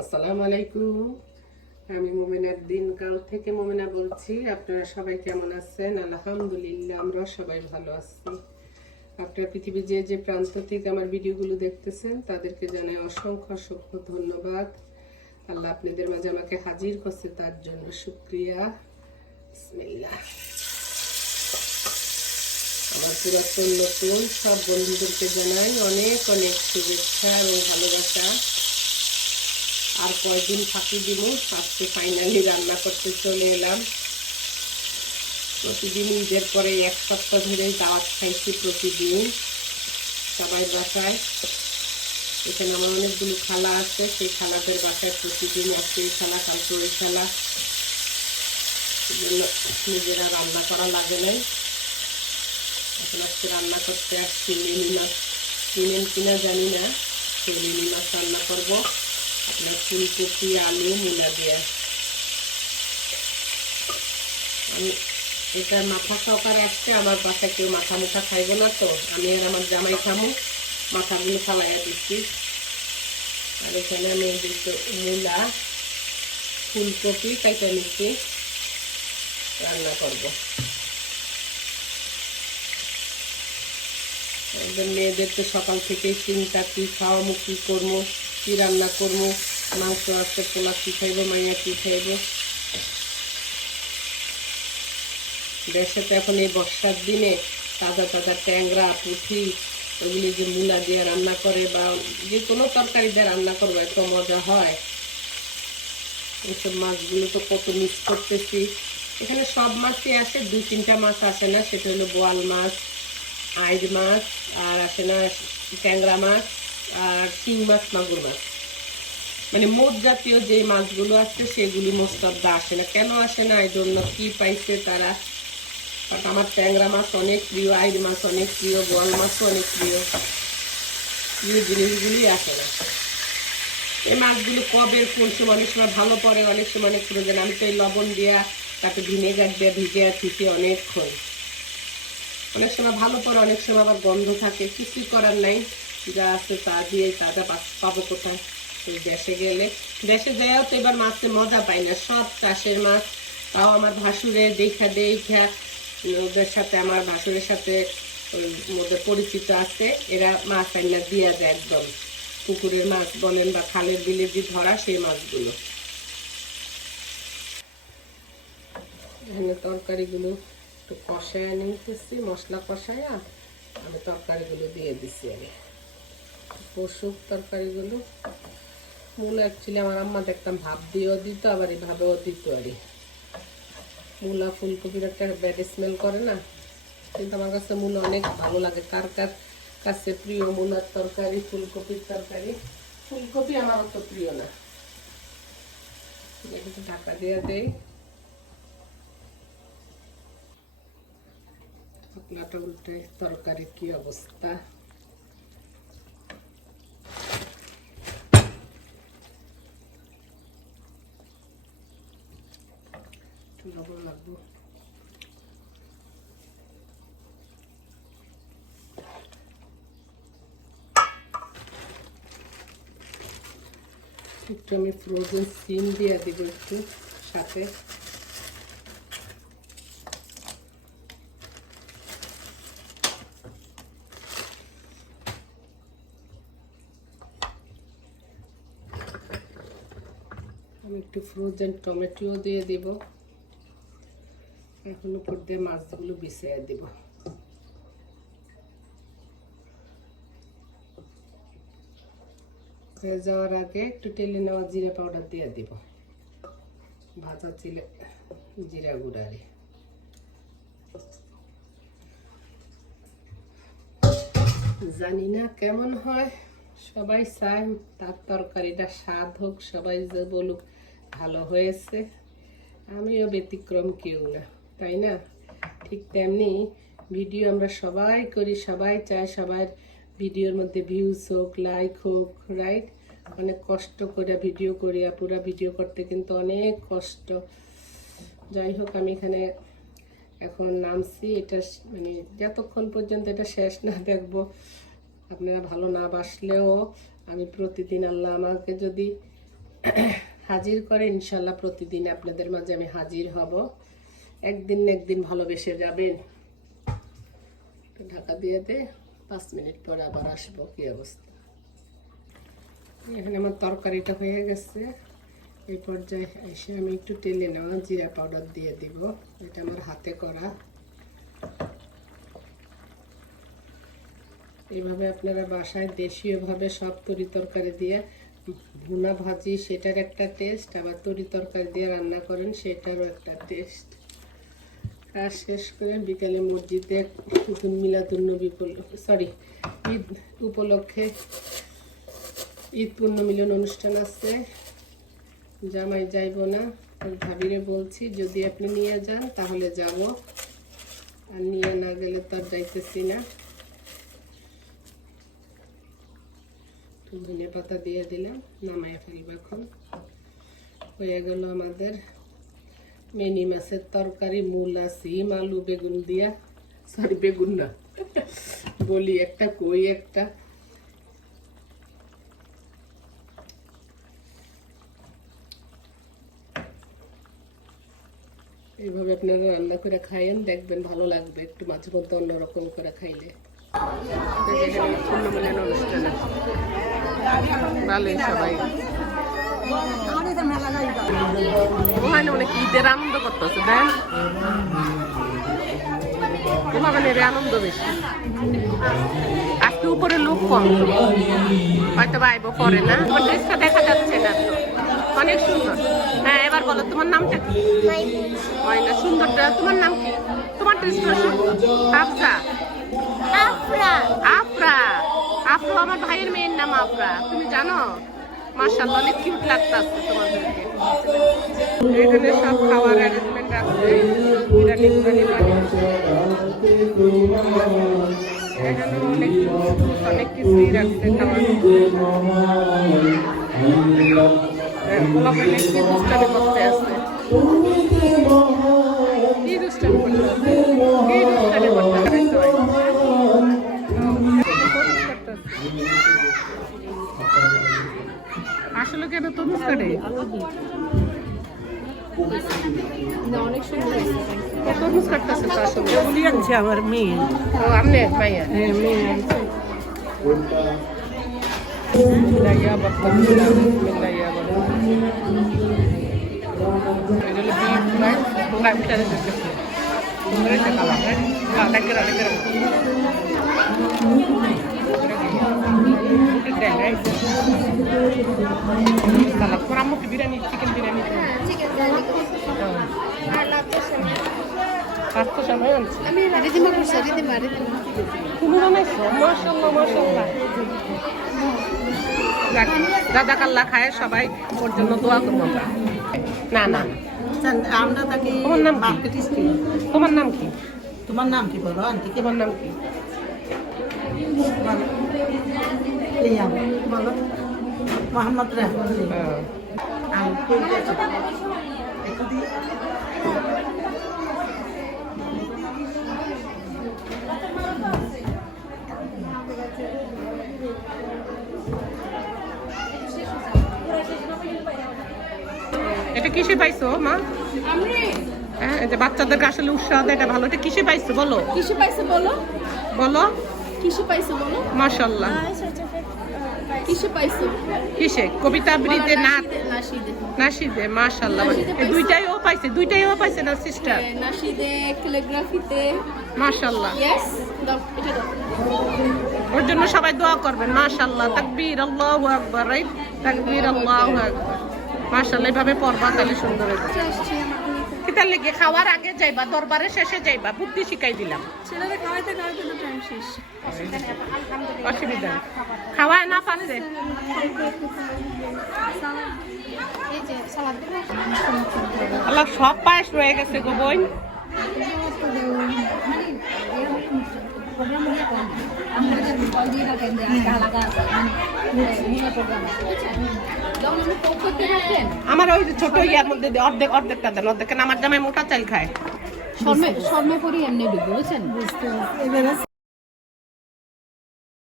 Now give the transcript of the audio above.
আসসালামু আলাইকুম। আমি মোমেনার দিনকাল থেকে মোমেনা বলছি, আপনারা সবাই কেমন আছেন? আলহামদুলিল্লাহ, আমরা সবাই ভালো আছি। আপনারা পৃথিবীর যে যে প্রান্ত থেকে আমার ভিডিওগুলো দেখতেছেন, তাদেরকে জানাই অসংখ্য অসংখ্য ধন্যবাদ। আল্লাহ আপনাদের মাঝে আমাকে হাজির করছে তার জন্য শুক্রিয়া। বিসমিল্লাহ। আমার পুরাতন নতুন সব বন্ধুদেরকে জানাই অনেক অনেক শুভেচ্ছা এবং ভালোবাসা। আর কয়েকদিন ফাঁকি দিব আজকে ফাইনালি রান্না করতে চলে এলাম। প্রতিদিন ঈদের পরে এক সপ্তাহ ধরেই দাওয়াত খাইছি প্রতিদিন সবাই বাসায়। এখানে আমার অনেকগুলো খালা আছে, সেই খালাদের বাসায় প্রতিদিন আজকে এই খালা কালকে ওই খালা নিজেরা রান্না করা লাগে নাই। এখন আজকে রান্না করতে আসছি লিলি মাছ কিনেন কিনা জানি না, সেই লিলি মাছ রান্না করব। ফুলকপি আলু মূলা আমি এটা মাথা সহকারে আসছে, আমার বাসায় কেউ মাথা মুখা খাইব না তো, আমি আর আমার জামাই খামু, মাথাগুলো ফালাইয়া দিচ্ছি। আর এখানে আমি দিচ্ছি মূলা, ফুলকপি কাইটা নিচ্ছি, রান্না করব। একদম মেয়েদের তো সকাল থেকেই চিন্তা, কী খাওয়ামো, কী করব কী রান্না করব? মাংস আসতে পোলা কী খাইবো? মাইয়া কী খাইবো? দেশে তো এখন এই বর্ষার দিনে তাজা তাজা ট্যাংরা পুঁথি ওগুলি যে মূলা দিয়ে রান্না করে বা যে কোনো তরকারি দিয়ে রান্না করব, এত মজা হয়। এইসব মাছগুলো তো কত মিস করতেছি। এখানে সব মাছই আসে দু তিনটা মাছ আসে না, সেটা হলো বোয়াল মাছ আইড মাছ, আর আসে না ট্যাংরা মাছ। আর শিং মাছ মাগুর মাছ মানে মোট জাতীয় যে মাছগুলো আসছে, সেগুলি মোস্তাবদা আসে না। কেন আসে না? এই জন্য কি পাইছে তারা? আমার ট্যাংরা মাছ অনেক প্রিয় আইড মাছ অনেক প্রিয় বল মাছও অনেক প্রিয়। প্রিয় জিনিসগুলি আসে না। এই মাছগুলো কবে, কোন সময়, অনেক সময় ভালো পড়ে, অনেক সময় অনেক প্রয়োজন আমি তো এই লবণ দিয়া তাকে ভিনেগার দিয়ে ভিজে থিকে অনেকক্ষণ। অনেক সময় ভালো পড়ে, অনেক সময় আবার গন্ধ থাকে, কিছুই করার নাই। যা আছে তা দিয়ে তাজা পাবো কোথায়? তো দেশে গেলে। দেশে যাইও তো এবার মাছের মজা পাই না। সব চাষের মাছ। তাও আমার ভাসুরে দেখা দেখা ওদের সাথে, আমার ভাসুরের সাথে মধ্যে পরিচিত আছে। এরা মাছ আইনা দিয়া যায় একদম। পুকুরের মাছ বলেন বা খালের বিলে যে ধরা সেই মাছগুলো। এখানে তরকারিগুলো একটু কষায় নিতেছি, মশলা কষায়া। আমি তরকারিগুলো দিয়ে দিছি আমি পশুর তরকারিগুলো। মূলা অ্যাকচুয়ালি আমার আম্মা দেখতাম ভাব দিয়েও দিত, আবার এভাবেও দিত আর মূলা, ফুলকপির একটা ব্যাড স্মেল করে না, কিন্তু আমার কাছে মূলা অনেক ভালো লাগে। কার কার কাছে প্রিয় মূলার তরকারি, ফুলকপির তরকারি? ফুলকপি আমার অত প্রিয় না। ঢাকা দিয়ে দেই। ঢাকনাটা উল্টে তরকারির কি অবস্থা? লাগবো। একটু আমি ফ্রোজেন সিম দিয়ে দিব একটু সাথে। আমি একটু ফ্রোজেন টমেটোও দিয়ে দিব। এখন উপর দিয়ে মাছগুলো বিছিয়ে দিব। হয়ে যাওয়ার আগে একটু টেলে নেওয়া জিরা পাউডার দিয়ে দিব। ভাজা চিলে জিরা গুঁড়ারে জানি না কেমন হয়, সবাই চায় তার তরকারিটা স্বাদ হোক, সবাই যে বলুক ভালো হয়েছে। আমিও ব্যতিক্রম কেউ না। তাই না? ঠিক তেমনি ভিডিও আমরা সবাই করি, সবাই চায় সবার ভিডিওর মধ্যে ভিউজ হোক লাইক হোক রাইট অনেক কষ্ট করে ভিডিও করি পুরা ভিডিও করতে কিন্তু অনেক কষ্ট। যাই হোক, আমি এখানে এখন নামছি, এটা মানে যতক্ষণ পর্যন্ত এটা শেষ না দেখব, আপনারা ভালো না বাসলেও আমি প্রতিদিন আল্লাহ আমাকে যদি হাজির করে, ইনশাল্লাহ প্রতিদিন আপনাদের মাঝে আমি হাজির হব। একদিন না একদিন ভালোবেসে যাবেন ঢাকা দিয়ে দে, পাঁচ মিনিট পর আবার আসব, কি অবস্থা? এখানে আমার তরকারিটা হয়ে গেছে। এই পর্যায়ে এসে আমি একটু তেলে নেওয়া জিরা পাউডার দিয়ে দিব। এটা আমার হাতে করা। এইভাবে আপনারা বাসায় দেশীয়ভাবে সব তরি তরকারি দিয়ে ভুনা ভাজি, সেটার একটা টেস্ট আবার তরি তরকারি দিয়ে রান্না করেন, সেটারও একটা টেস্ট কাজ শেষ করে বিকালে মসজিদে ঈদুল মিলাদুল নবী সরি ঈদ উপলক্ষে ঈদ পূর্ণ মিলন অনুষ্ঠান আছে। জামাই যাইব না ভাবিরে বলছি, যদি আপনি নিয়ে যান, তাহলে যাব। আর নিয়ে না গেলে তো আর যাইতেছি না। ধনে পাতা দিয়ে দিলাম নামাইয়া ফেলব এখন। হয়ে গেল আমাদের মিনি মাছের তরকারি, মূলা, সিম, আলু, বেগুন দিয়া। সরি বেগুন না। বলি একটা, কই একটা। এইভাবে আপনারা রান্না করে খাইয়েন, দেখবেন ভালো লাগবে একটু মাঝে মধ্যে অন্যরকম করে খাইলে। সবাই। ওখানে অনেক ঈদের আনন্দ করতেছে দেন ওখানে আনন্দ বেশি। আজকে উপরে লোক কম। হয়তো বাইব পরে না তোমার ড্রেসটা দেখা যাচ্ছে না। অনেক সুন্দর। হ্যাঁ এবার বলো তোমার নামটা কি? ময়না সুন্দর তোমার নাম কি? তোমার ড্রেসটা সুন্দর হাফসা আফরা। আফরা। আফরো আমার ভাইয়ের মেয়ের নাম আফরা। তুমি জানো? মার্শাল্লাহ অনেক কিউট লাগতাছে তোমাদেরকে। এখানে সব খাওয়ার অ্যারেঞ্জমেন্ট আছে। বিরিয়ানি বিরিয়ানি এখানে অনেক অনেক কিছুই রাখছে খাওয়ার। পোলাপাইলে অনেক কিছু করতে আছে। আসলে কেন তরমুজ কাটে? অনেক সুন্দর ও তরমুজ কাটতেছে আসলে এগুলি আনছে আমার মেয়ে। ও আমনে মাইয়া হ্যাঁ মেয়ে। আনছে বাপ্পা বাপ্পা বিফ তোমরা এটা খাওয়া হ্যাঁ লাগে সালাদ বিরিয়ানি চিকেন বিরিয়ানি পাঁচশো সময় আনছি করছি তুমি বানাইছো দাদা কাল্লা খায় সবাই ওর জন্য দোয়া করব না না আমরা তাকে তোমার নাম কি? তোমার নাম কি? তোমার নাম কি? বলো আন্টি তোমার নাম কি? বলো মোহাম্মদ রহমান। এটা কিসে পাইছো মা? হ্যাঁ যে বাচ্চাদেরকে আসলে উৎসাহ দেয় এটা ভালো। এটা কিসে পাইছো বলো? কিসে পাইছে বলো? বলো। কিসে পাইছে বলো? মাশাল্লাহ কিসে পাইছো? কিসে? কবিতা আবৃত্তিতে নাচ? নাশিদে এই দুইটাই ও পাইছে দুইটাই ও পাইছে না সিস্টার নাশিদে ক্যালিগ্রাফিতে দাও এটা দাও। ওর জন্য সবাই দোয়া করবেন মাশাল্লাহ তাকবীর আল্লাহু আকবার রাইট তাকবীর আল্লাহু আকবার। মাশাল্লাহ এভাবে পড়বা তাহলে সুন্দর হবে। কিতার লেগে খাওয়ার আগে যাইবা দরবারে শেষে যাইবা বুদ্ধি শিখাই দিলাম। ছেলেরা খাওয়াইতে খাওয়াইতে তো টাইম শেষ। অসুবিধা। খাওয়ায় না পারছে যে আল্লাহ সব পায়েস রয়ে গেছে গো বোন। আমার ওই যে ছোট ইয়ার মধ্যে অর্ধেক অর্ধেকটা দেন অর্ধেক। আমার জামাই মোটা চাল খায়। শর্মে শর্মে পরি এমনি ডুবো বুঝছেন?